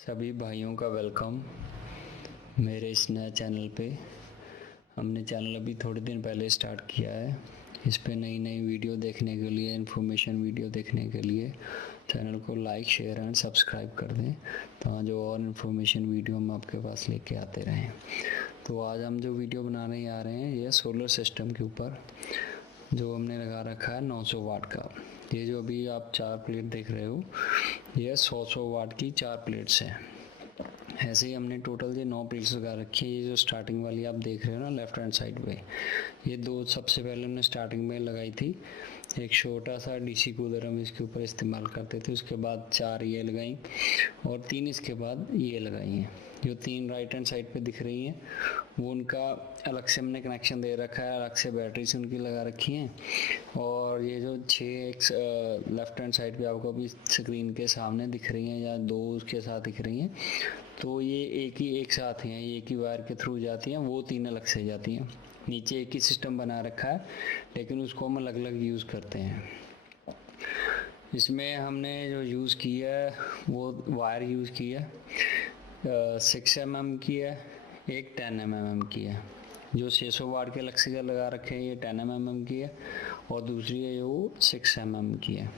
सभी भाइयों का वेलकम मेरे इस नए चैनल पे। हमने चैनल अभी थोड़े दिन पहले स्टार्ट किया है। इस पे नई नई वीडियो देखने के लिए, इन्फॉर्मेशन वीडियो देखने के लिए चैनल को लाइक, शेयर एंड सब्सक्राइब कर दें, तो जो और इन्फॉर्मेशन वीडियो हम आपके पास लेके आते रहें। तो आज हम जो वीडियो बनाने आ रहे हैं ये सोलर सिस्टम के ऊपर, जो हमने लगा रखा है 900 वाट का। ये जो अभी आप 4 प्लेट देख रहे हो, ये 100 वाट की 4 प्लेट्स हैं। ऐसे ही हमने टोटल ये 9 प्लेट्स लगा रखी है। ये जो स्टार्टिंग वाली आप देख रहे हो ना लेफ्ट हैंड साइड पे, ये 2 सबसे पहले हमने स्टार्टिंग में लगाई थी। एक छोटा सा डीसी कूलर हम इसके ऊपर इस्तेमाल करते थे, उसके बाद 4 ये लगाई और 3 इसके बाद ये लगाई हैं। जो 3 राइट हैंड साइड पे दिख रही हैं वो उनका अलग से हमने कनेक्शन दे रखा है, अलग से बैटरी से उनकी लगा रखी हैं। और ये जो 6 लेफ्ट हैंड साइड पे आपको अभी स्क्रीन के सामने दिख रही हैं या 2 उसके साथ दिख रही हैं, तो ये एक साथ हैं, ये एक ही वायर के थ्रू जाती हैं। वो 3 अलग से जाती हैं। नीचे एक ही सिस्टम बना रखा है, लेकिन उसको हम अलग अलग यूज़ करते हैं। इसमें हमने जो यूज़ किया है वो वायर यूज़ किया 6 mm की है, एक 10 mm की है। जो 600 वाट के अलग से लगा रखे हैं ये 10 mm की है, और दूसरी है वो 6 mm की है।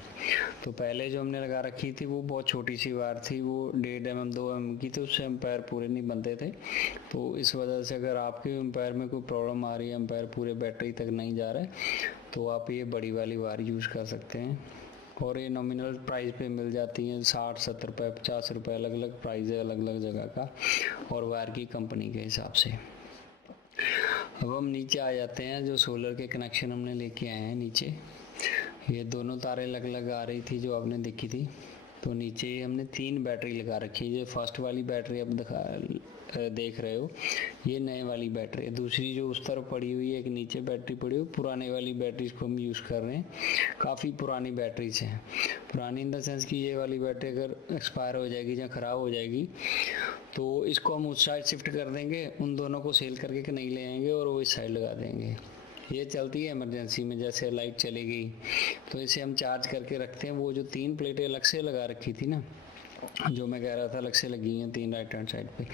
तो पहले जो हमने लगा रखी थी वो बहुत छोटी सी वायर थी, वो 1.5 mm 2 mm की, तो उससे एम्पायर पूरे नहीं बनते थे। तो इस वजह से अगर आपके एम्पायर में कोई प्रॉब्लम आ रही है, एम्पायर पूरे बैटरी तक नहीं जा रहा है, तो आप ये बड़ी वाली वायर यूज़ कर सकते हैं। और ये नॉमिनल प्राइस पे मिल जाती हैं, 60, 70 रुपये, 50 रुपये, अलग अलग प्राइस है अलग अलग जगह का और वायर की कंपनी के हिसाब से। अब हम नीचे आ जाते हैं। जो सोलर के कनेक्शन हमने लेके आए हैं नीचे, ये दोनों तारें अलग अलग आ रही थी जो आपने देखी थी। तो नीचे हमने 3 बैटरी लगा रखी है। ये फर्स्ट वाली बैटरी आप देख रहे हो, ये नए वाली बैटरी है। दूसरी जो उस तरफ पड़ी हुई है, एक नीचे बैटरी पड़ी हुई, पुराने वाली बैटरी को हम यूज़ कर रहे हैं। काफ़ी पुरानी बैटरीज हैं, पुरानी इन द सेंस कि ये वाली बैटरी अगर एक्सपायर हो जाएगी या ख़राब हो जाएगी तो इसको हम उस साइड शिफ्ट कर देंगे, उन दोनों को सेल करके नई ले आएंगे और वो इस साइड लगा देंगे। ये चलती है इमरजेंसी में, जैसे लाइट चली गई तो इसे हम चार्ज करके रखते हैं। वो जो 3 प्लेटें अलग से लगा रखी थी ना, जो मैं कह रहा था अलग से लगी हैं 3 राइट हैंड साइड पे,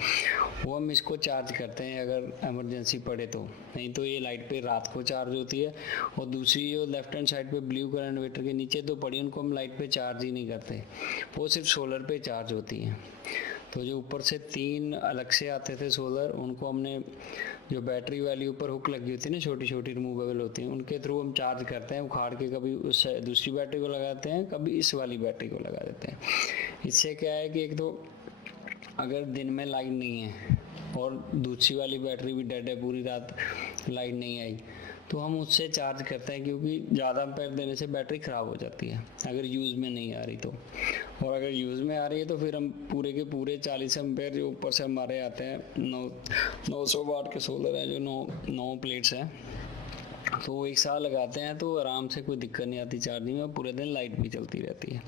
वो हम इसको चार्ज करते हैं अगर इमरजेंसी पड़े तो। नहीं तो ये लाइट पे रात को चार्ज होती है। और दूसरी जो लेफ्ट हैंड साइड पे ब्लू कलर इन्वर्टर के नीचे तो पड़ी, उनको हम लाइट पे चार्ज ही नहीं करते, वो सिर्फ सोलर पे चार्ज होती हैं। तो जो ऊपर से 3 अलग से आते थे सोलर, उनको हमने जो बैटरी वाली ऊपर हुक लगी होती है ना, छोटी छोटी रिमूवेबल होती हैं, उनके थ्रू हम चार्ज करते हैं। उखाड़ के कभी उस दूसरी बैटरी को लगाते हैं, कभी इस वाली बैटरी को लगा देते हैं। इससे क्या है कि एक तो अगर दिन में लाइट नहीं है और दूसरी वाली बैटरी भी डेड है, पूरी रात लाइट नहीं आई, तो हम उससे चार्ज करते हैं, क्योंकि ज़्यादा एम्पेयर देने से बैटरी ख़राब हो जाती है अगर यूज़ में नहीं आ रही तो। और अगर यूज़ में आ रही है तो फिर हम पूरे के पूरे 40 एम्पेयर जो ऊपर से हमारे आते हैं, 900 वाट के सोलर हैं, जो 9 प्लेट्स हैं, तो वो एक साल लगाते हैं तो आराम से कोई दिक्कत नहीं आती चार्जिंग में, पूरे दिन लाइट भी चलती रहती है।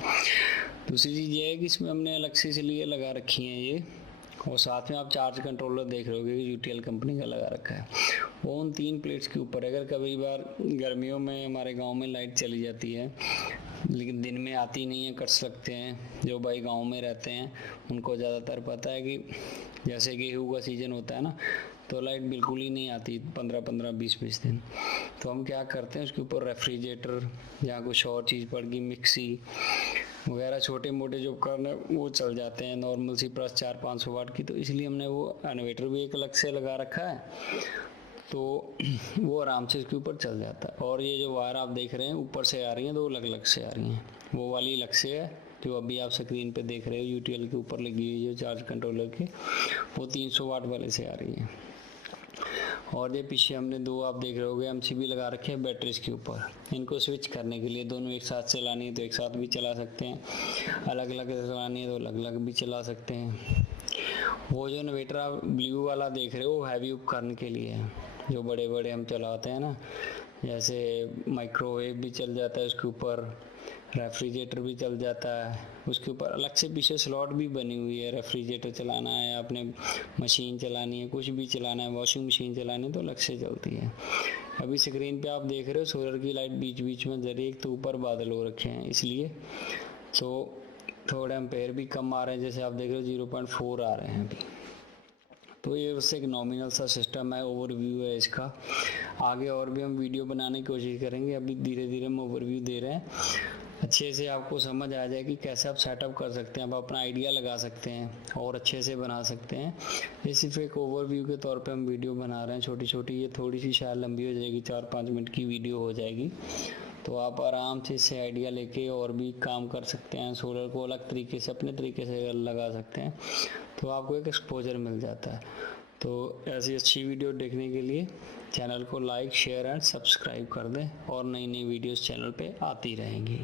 दूसरी चीज़ ये है कि इसमें हमने अलग से इसलिए लगा रखी हैं ये, और साथ में आप चार्ज कंट्रोलर देख रहे होगे कि यूटीएल कंपनी का लगा रखा है, वो उन 3 प्लेट्स के ऊपर। अगर कभी बार गर्मियों में हमारे गांव में लाइट चली जाती है, लेकिन दिन में आती नहीं है, कट सकते हैं, जो भाई गांव में रहते हैं उनको ज़्यादातर पता है कि जैसे गेहूँ का सीज़न होता है ना, तो लाइट बिल्कुल ही नहीं आती 15-15, 20-20 दिन। तो हम क्या करते हैं, उसके ऊपर रेफ्रिजरेटर या कुछ और चीज़ पड़ गई, मिक्सी वगैरह छोटे मोटे जो उपकरण है वो चल जाते हैं, नॉर्मल सी प्लस 400-500 वाट की। तो इसलिए हमने वो इन्वर्टर भी एक अलग से लगा रखा है, तो वो आराम से इसके ऊपर चल जाता है। और ये जो वायर आप देख रहे हैं ऊपर से आ रही हैं, तो अलग अलग से आ रही हैं। वो वाली अलग से है जो अभी आप स्क्रीन पे देख रहे हो, यूटीएल के ऊपर लगी हुई है जो चार्ज कंट्रोलर के, वो 300 वाट वाले से आ रही है। और ये पीछे हमने 2 आप देख रहे होगे एमसीबी लगा रखे हैं बैटरीज के ऊपर। इनको स्विच करने के लिए, दोनों एक साथ चलानी है तो एक साथ भी चला सकते हैं, अलग अलग चलानी है तो अलग अलग भी चला सकते हैं। वो जो इन्वर्टर आप ब्लू वाला देख रहे हो, हैवी उपकरण के लिए है, जो बड़े बड़े हम चलाते हैं ना, जैसे माइक्रोवेव भी चल जाता है उसके ऊपर, रेफ्रिजरेटर भी चल जाता है उसके ऊपर। अलग से पीछे स्लॉट भी बनी हुई है, रेफ्रिजरेटर चलाना है, आपने मशीन चलानी है, कुछ भी चलाना है, वॉशिंग मशीन चलानी है, तो अलग से चलती है। अभी स्क्रीन पे आप देख रहे हो सोलर की लाइट बीच बीच में जरिए, एक तो ऊपर बादल हो रखे हैं इसलिए। तो थोड़े एम्पेयर भी कम आ रहे हैं, जैसे आप देख रहे हो 0.4 आ रहे हैं अभी। तो ये बस एक नॉमिनल सा सिस्टम है, ओवरव्यू है इसका। आगे और भी हम वीडियो बनाने की कोशिश करेंगे, अभी धीरे धीरे हम ओवरव्यू दे रहे हैं, अच्छे से आपको समझ आ जाए कि कैसे आप सेटअप कर सकते हैं, आप अपना आइडिया लगा सकते हैं और अच्छे से बना सकते हैं। ये सिर्फ एक ओवरव्यू के तौर पे हम वीडियो बना रहे हैं छोटी छोटी, ये थोड़ी सी शायद लंबी हो जाएगी, 4-5 मिनट की वीडियो हो जाएगी। तो आप आराम से इससे आइडिया लेके और भी काम कर सकते हैं, सोलर को अलग तरीके से अपने तरीके से लगा सकते हैं, तो आपको एक एक्सपोजर मिल जाता है। तो ऐसी अच्छी वीडियो देखने के लिए चैनल को लाइक, शेयर एंड सब्सक्राइब कर दें और नई नई वीडियोस चैनल पे आती रहेंगी।